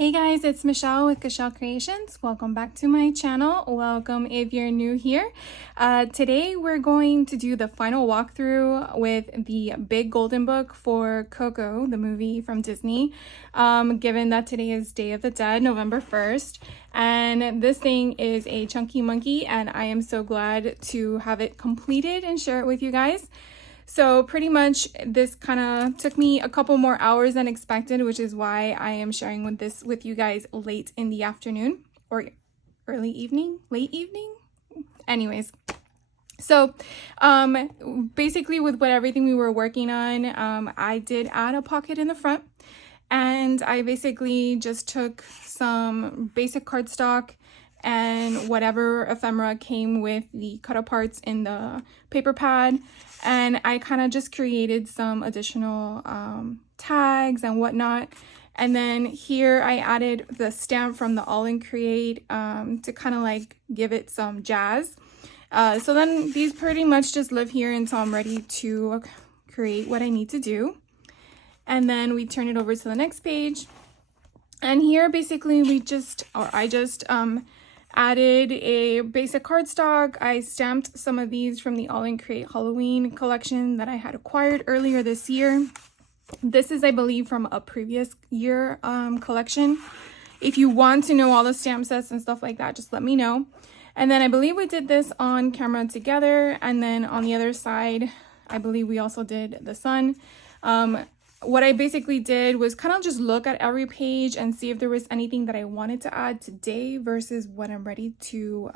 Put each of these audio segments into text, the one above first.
Hey guys, it's Michelle with Michelle Creations. Welcome back to my channel. Welcome if you're new here. Today we're going to do the final walkthrough with the big golden book for Coco, the movie from Disney, given that today is Day of the Dead, November 1st. And this thing is a chunky monkey and I am so glad to have it completed and share it with you guys. So pretty much this kind of took me a couple more hours than expected, which is why I am sharing this with you guys late in the afternoon or early evening, late evening. Anyways, so basically with everything we were working on, I did add a pocket in the front, and I basically just took some basic cardstock and whatever ephemera came with the cut aparts in the paper pad, and I kind of just created some additional tags and whatnot. And then here I added the stamp from the All in Create to kind of like give it some jazz. So then these pretty much just live here until I'm ready to create what I need to do. And then we turn it over to the next page, and here basically I just added a basic cardstock. I stamped some of these from the All in Create Halloween collection that I had acquired earlier this year. This is, I believe, from a previous year collection. If you want to know all the stamp sets and stuff like that, just let me know. And then I believe we did this on camera together, and then on the other side I believe we also did the sun. What I basically did was kind of just look at every page and see if there was anything that I wanted to add today versus what I'm ready to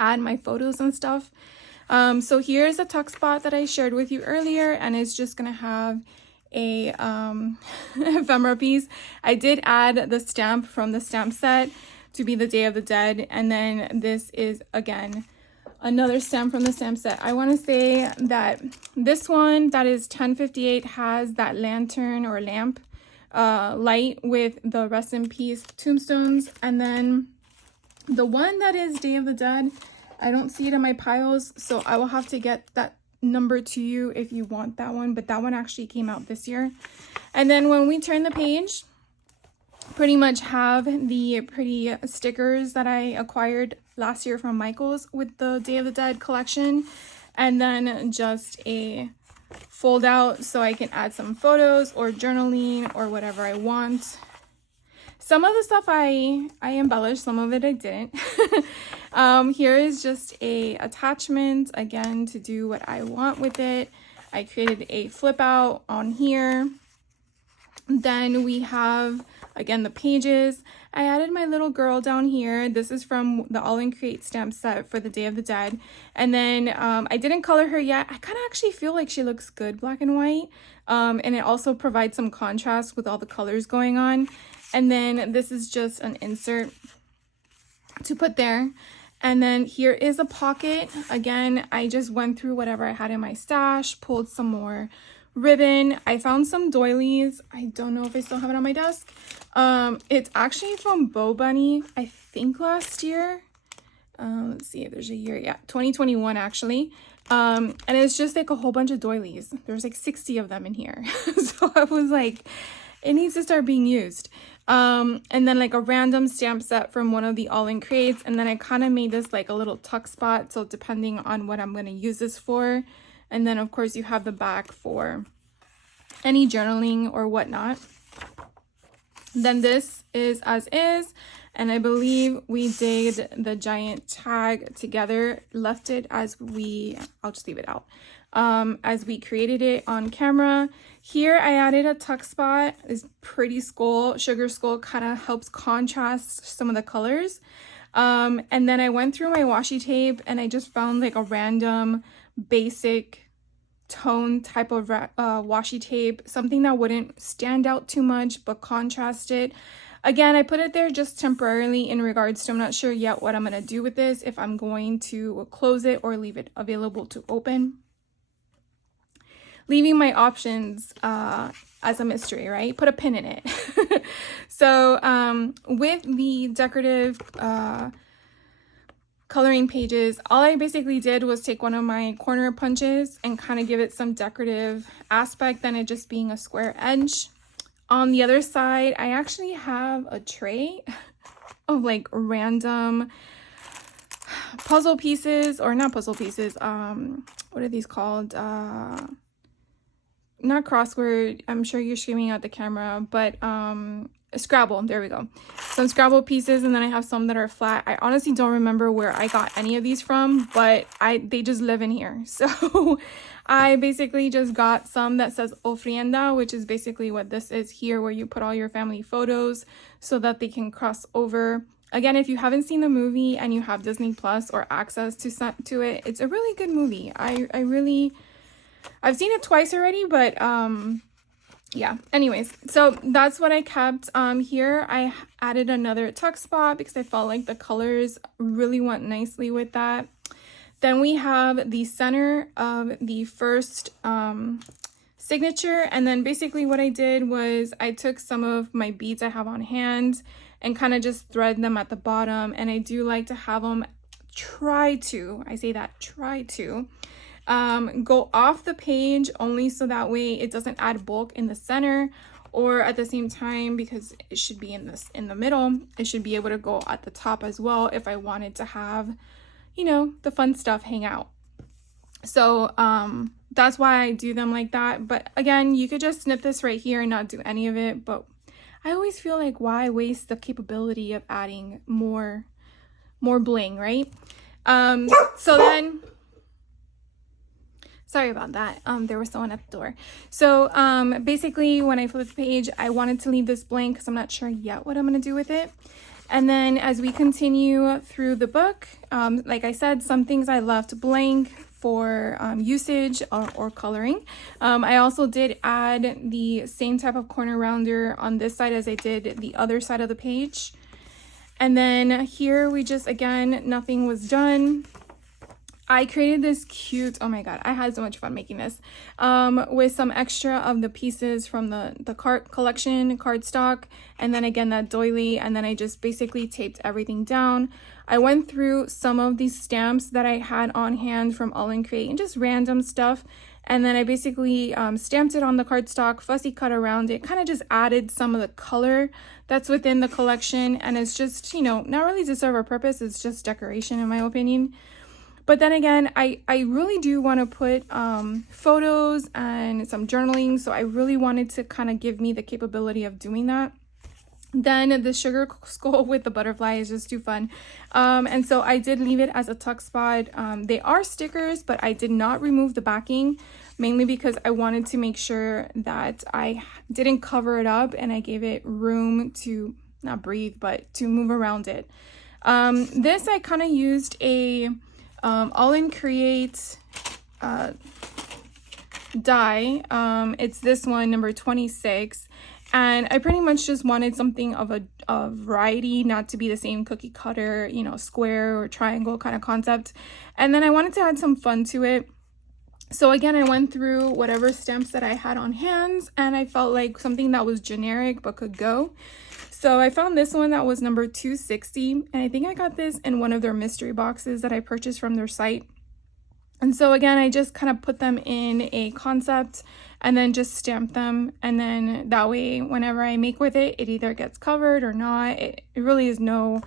add my photos and stuff. So here's a tuck spot that I shared with you earlier, and it's just gonna have a ephemera piece. I did add the stamp from the stamp set to be the Day of the Dead, and then this is again another stamp from the stamp set. I want to say that this one that is 1058 has that lantern or lamp light with the rest in peace tombstones, and then the one that is Day of the Dead, I don't see it in my piles, so I will have to get that number to you if you want that one, but that one actually came out this year. And then when we turn the page, pretty much have the pretty stickers that I acquired last year from Michael's with the Day of the Dead collection, and then just a fold out so I can add some photos or journaling or whatever I want. Some of the stuff I embellished, some of it I didn't. Here is just a attachment again to do what I want with it. I created a flip out on here. Then we have again the pages. I added my little girl down here. This is from the All in Create stamp set for the Day of the Dead. And then I didn't color her yet. I kind of actually feel like she looks good black and white. And it also provides some contrast with all the colors going on. And then this is just an insert to put there. And then here is a pocket. Again, I just went through whatever I had in my stash, pulled some more ribbon. I found some doilies. I don't know if I still have it on my desk. It's actually from Bo Bunny, I think last year. Let's see if there's a year. Yeah, 2021 actually. And it's just like a whole bunch of doilies. There's like 60 of them in here. So I was like, it needs to start being used. And then like a random stamp set from one of the All in Creates. And then I kind of made this like a little tuck spot, so depending on what I'm going to use this for. And then of course you have the back for any journaling or whatnot. Then this is as is, and I believe we did the giant tag together, left it as I'll just leave it out, as we created it on camera. Here I added a tuck spot. This pretty sugar skull kind of helps contrast some of the colors. And then I went through my washi tape and I just found like a random basic tone type of washi tape, something that wouldn't stand out too much but contrast it. Again, I put it there just temporarily in regards to I'm not sure yet what I'm going to do with this, if I'm going to close it or leave it available to open. Leaving my options as a mystery, right? Put a pin in it. So with the decorative coloring pages, all I basically did was take one of my corner punches and kind of give it some decorative aspect than it just being a square edge. On the other side, I actually have a tray of like random puzzle pieces, or not puzzle pieces, what are these called? Not crossword, I'm sure you're screaming at the camera, but Scrabble, there we go. Some Scrabble pieces, and then I have some that are flat. I honestly don't remember where I got any of these from, but they just live in here. So I basically just got some that says ofrenda, which is basically what this is here, where you put all your family photos so that they can cross over. Again, if you haven't seen the movie and you have Disney Plus or access to it, it's a really good movie. I've seen it twice already, but yeah, anyways, so that's what I kept. Here I added another tuck spot because I felt like the colors really went nicely with that. Then we have the center of the first signature, and then basically what I did was I took some of my beads I have on hand and kind of just thread them at the bottom, and I do like to have them try to go off the page, only so that way it doesn't add bulk in the center, or at the same time, because it should be in the middle, it should be able to go at the top as well if I wanted to have, you know, the fun stuff hang out. So that's why I do them like that. But again, you could just snip this right here and not do any of it, but I always feel like, why waste the capability of adding more bling, right? So then, sorry about that. There was someone at the door. So basically when I flipped the page, I wanted to leave this blank because I'm not sure yet what I'm going to do with it. And then as we continue through the book, like I said, some things I left blank for usage or coloring. I also did add the same type of corner rounder on this side as I did the other side of the page. And then here we just, again, nothing was done. I created this cute, oh my god, I had so much fun making this, with some extra of the pieces from the card collection cardstock, and then again that doily, and then I just basically taped everything down. I went through some of these stamps that I had on hand from All in Create and just random stuff, and then I basically stamped it on the cardstock, fussy cut around it, kind of just added some of the color that's within the collection, and it's just, you know, not really to serve a purpose, it's just decoration in my opinion. But then again, I really do want to put photos and some journaling, so I really wanted to kind of give me the capability of doing that. Then the sugar skull with the butterfly is just too fun. And so I did leave it as a tuck spot. They are stickers, but I did not remove the backing, mainly because I wanted to make sure that I didn't cover it up and I gave it room to not breathe, but to move around it. This I kind of used a All in Create die. It's this one, number 26, and I pretty much just wanted something of a variety, not to be the same cookie cutter, you know, square or triangle kind of concept. And then I wanted to add some fun to it. So again, I went through whatever stamps that I had on hand, and I felt like something that was generic but could go. So I found this one that was number 260, and I think I got this in one of their mystery boxes that I purchased from their site. And so again, I just kind of put them in a concept and then just stamp them, and then that way whenever I make with it, it either gets covered or not. It really is no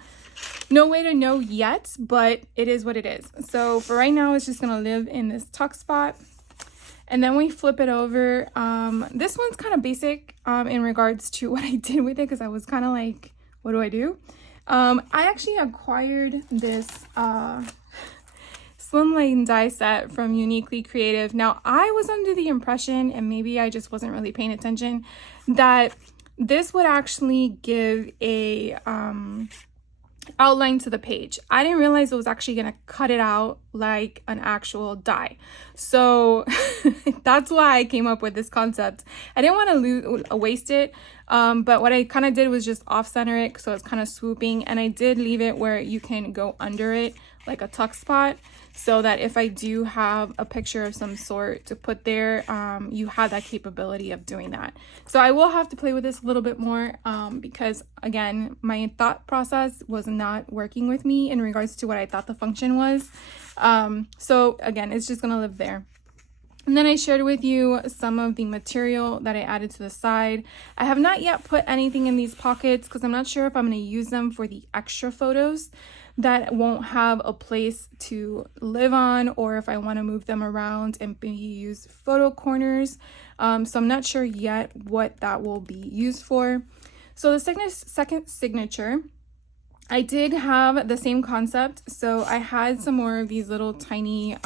way to know yet, but it is what it is. So for right now, it's just gonna live in this tuck spot. And then we flip it over. This one's kind of basic in regards to what I did with it, because I was kind of like, what do I do? I actually acquired this slimline die set from Uniquely Creative. Now, I was under the impression, and maybe I just wasn't really paying attention, that this would actually give a outline to the page. I didn't realize it was actually going to cut it out like an actual die. So that's why I came up with this concept. I didn't want to waste it, but what I kind of did was just off center it so it's kind of swooping, and I did leave it where you can go under it like a tuck spot, so that if I do have a picture of some sort to put there, you have that capability of doing that. So I will have to play with this a little bit more, because again, my thought process was not working with me in regards to what I thought the function was. So again, it's just gonna live there. And then I shared with you some of the material that I added to the side. I have not yet put anything in these pockets because I'm not sure if I'm going to use them for the extra photos that won't have a place to live on, or if I want to move them around and maybe use photo corners. So I'm not sure yet what that will be used for. So the second signature, I did have the same concept. So I had some more of these little tiny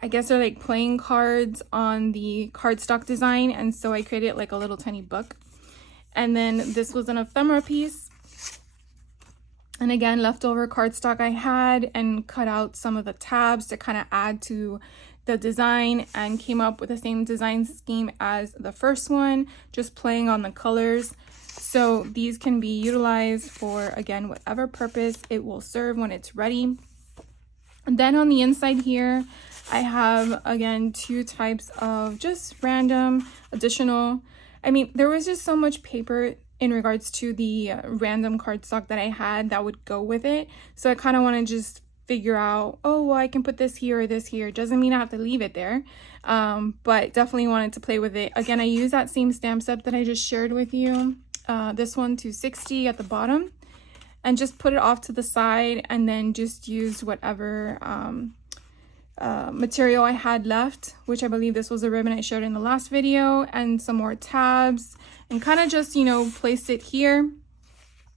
I guess they're like playing cards on the cardstock design, and so I created like a little tiny book. And then this was an ephemera piece, and again, leftover cardstock I had, and cut out some of the tabs to kind of add to the design, and came up with the same design scheme as the first one, just playing on the colors. So these can be utilized for, again, whatever purpose it will serve when it's ready. And then on the inside here, I have, again, two types of just random additional. I mean, there was just so much paper in regards to the random cardstock that I had that would go with it. So I kind of want to just figure out, oh, well, I can put this here or this here. Doesn't mean I have to leave it there, but definitely wanted to play with it. Again, I use that same stamp set that I just shared with you. This one, 260 at the bottom, and just put it off to the side, and then just use whatever material I had left, which I believe this was a ribbon I showed in the last video, and some more tabs, and kind of just, you know, placed it here.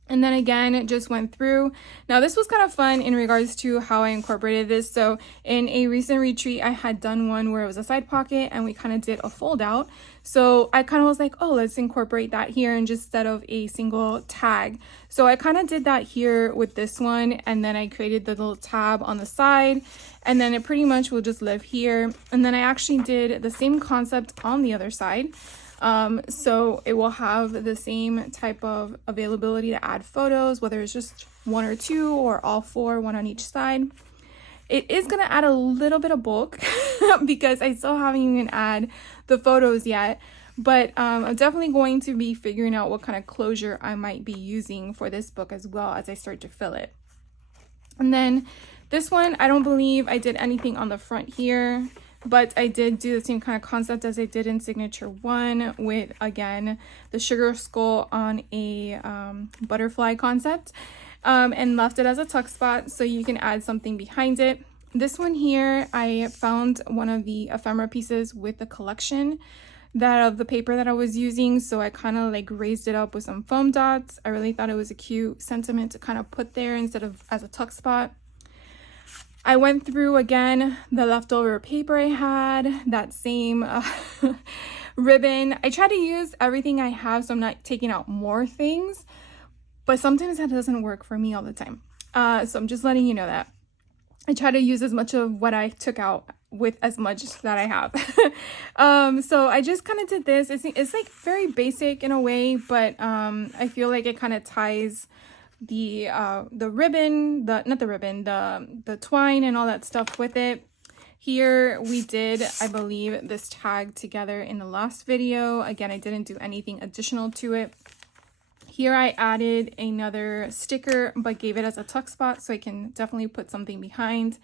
And then again, it just went through. Now this was kind of fun in regards to how I incorporated this. So in a recent retreat, I had done one where it was a side pocket and we kind of did a fold out. So I kind of was like, oh, let's incorporate that here, and just instead of a single tag. So I kind of did that here with this one, and then I created the little tab on the side, and then it pretty much will just live here. And then I actually did the same concept on the other side. So it will have the same type of availability to add photos, whether it's just one or two or all four, one on each side. It is going to add a little bit of bulk because I still haven't even add the photos yet, but I'm definitely going to be figuring out what kind of closure I might be using for this book as well as I start to fill it. And then this one, I don't believe I did anything on the front here, but I did do the same kind of concept as I did in signature 1 with, again, the sugar skull on a butterfly concept, and left it as a tuck spot so you can add something behind it. This one here, I found one of the ephemera pieces with the collection that of the paper that I was using, so I kind of like raised it up with some foam dots. I really thought it was a cute sentiment to kind of put there instead of as a tuck spot. I went through again the leftover paper I had, that same ribbon. I try to use everything I have so I'm not taking out more things, but sometimes that doesn't work for me all the time. So I'm just letting you know that. I try to use as much of what I took out with as much that I have. So I just kind of did this. It's like very basic in a way, but I feel like it kind of ties the ribbon, the twine and all that stuff with it. Here we did, I believe, this tag together in the last video. Again, I didn't do anything additional to it. Here I added another sticker, but gave it as a tuck spot so I can definitely put something behind.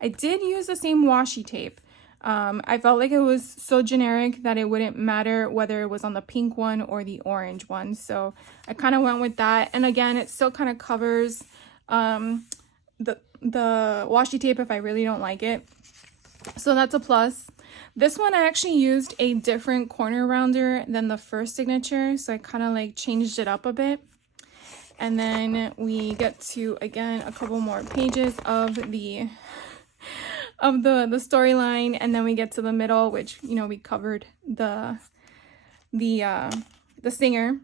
I did use the same washi tape. I felt like it was so generic that it wouldn't matter whether it was on the pink one or the orange one. So I kind of went with that. And again, it still kind of covers the washi tape if I really don't like it. So that's a plus. This one I actually used a different corner rounder than the first signature, so I kind of like changed it up a bit. And then we get to, again, a couple more pages of the storyline, and then we get to the middle, which, you know, we covered the singer.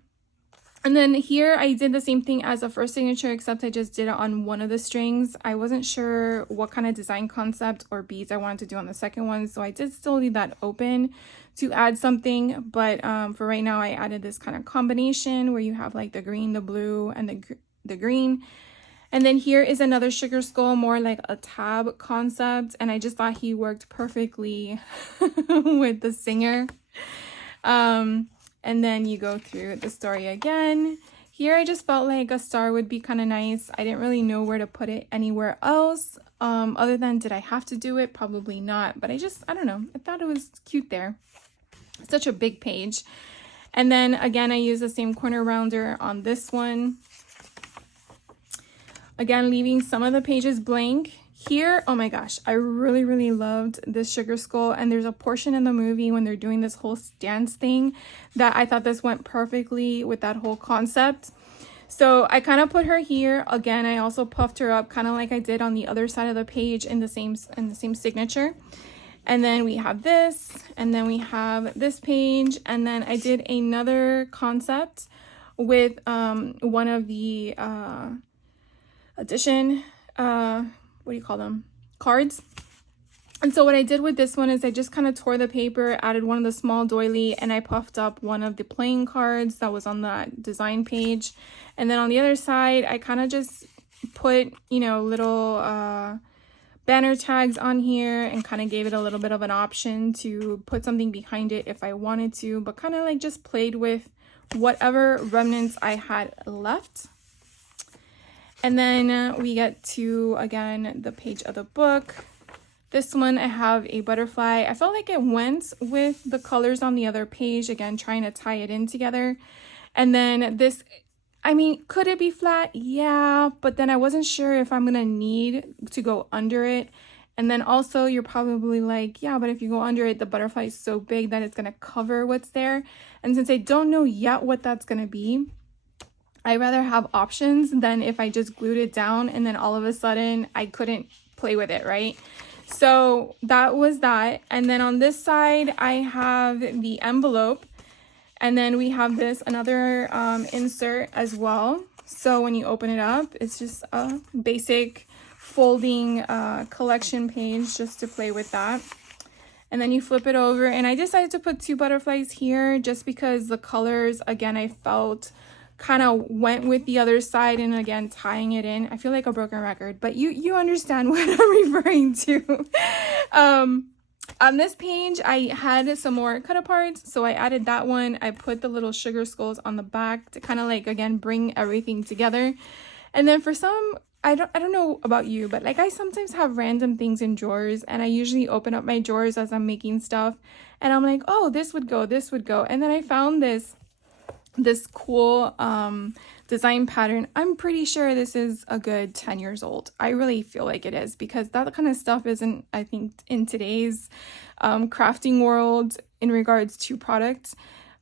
And then here I did the same thing as the first signature, except I just did it on one of the strings. I wasn't sure what kind of design concept or beads I wanted to do on the second one, so I did still leave that open to add something. But for right now, I added this kind of combination where you have like the green, the blue, and the green. And then here is another sugar skull, more like a tab concept, and I just thought he worked perfectly with the singer. And then you go through the story again. Here I just felt like a star would be kind of nice. I didn't really know where to put it anywhere else. Other than, did I have to do it? Probably not. But I don't know. I thought it was cute there. Such a big page. And then again, I use the same corner rounder on this one. Again, leaving some of the pages blank. Here, oh my gosh, I really loved this sugar skull, and there's a portion in the movie when they're doing this whole stance thing that I thought this went perfectly with that whole concept. So I kind of put her here. Again, I also puffed her up kind of like I did on the other side of the page in the same signature. And then we have this, and then we have this page, and then I did another concept with one of the edition what do you call them, cards. And so what I did with this one is I just kind of tore the paper, added one of the small doily, and I puffed up one of the playing cards that was on that design page. And then on the other side, I kind of just put, you know, little banner tags on here and kind of gave it a little bit of an option to put something behind it if I wanted to, but kind of like just played with whatever remnants I had left. And then we get to, again, the page of the book. This one, I have a butterfly. I felt like it went with the colors on the other page, again, trying to tie it in together. And then this, I mean, could it be flat? Yeah, but then I wasn't sure if I'm going to need to go under it. And then also, you're probably like, yeah, but if you go under it, the butterfly is so big that it's going to cover what's there. And since I don't know yet what that's going to be, I'd rather have options than if I just glued it down and then all of a sudden I couldn't play with it, right? So that was that. And then on this side, I have the envelope. And then we have this, another insert as well. So when you open it up, it's just a basic folding collection page just to play with that. And then you flip it over. And I decided to put 2 butterflies here just because the colors, again, I felt kind of went with the other side, and again tying it in. I feel like a broken record, but you understand what I'm referring to. On this page I had some more cut aparts, so I added that one. I put the little sugar skulls on the back to kind of like, again, bring everything together. And then for some, I don't know about you, but like I sometimes have random things in drawers, and I usually open up my drawers as I'm making stuff, and I'm like, oh, this would go, and then I found this cool design pattern. I'm pretty sure this is a good 10 years old. I really feel like it is, because that kind of stuff isn't, I think, in today's crafting world in regards to product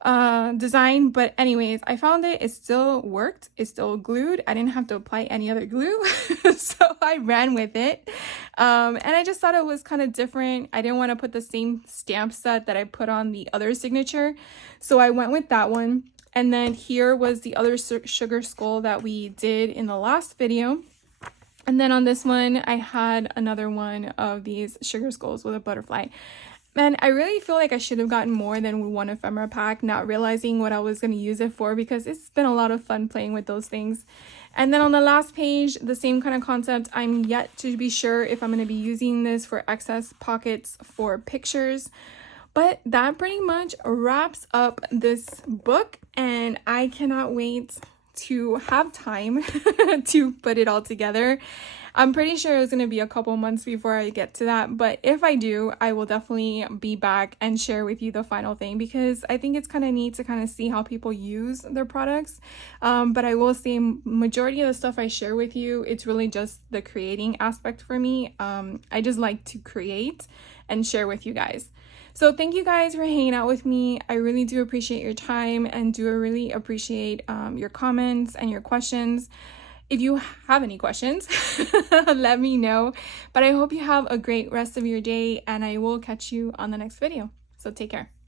design. But anyways, I found it still worked. It's still glued. I didn't have to apply any other glue. So I ran with it, and I just thought it was kind of different. I didn't want to put the same stamp set that I put on the other signature, so I went with that one. And then here was the other sugar skull that we did in the last video. And then on this one, I had another one of these sugar skulls with a butterfly. And I really feel like I should have gotten more than one ephemera pack, not realizing what I was going to use it for, because it's been a lot of fun playing with those things. And then on the last page, the same kind of concept. I'm yet to be sure if I'm going to be using this for excess pockets for pictures. But that pretty much wraps up this book, and I cannot wait to have time to put it all together. I'm pretty sure it's going to be a couple months before I get to that, but if I do, I will definitely be back and share with you the final thing, because I think it's kind of neat to kind of see how people use their products. But I will say, majority of the stuff I share with you, it's really just the creating aspect for me. I just like to create and share with you guys. So thank you guys for hanging out with me. I really do appreciate your time, and do really appreciate your comments and your questions. If you have any questions, let me know. But I hope you have a great rest of your day, and I will catch you on the next video. So take care.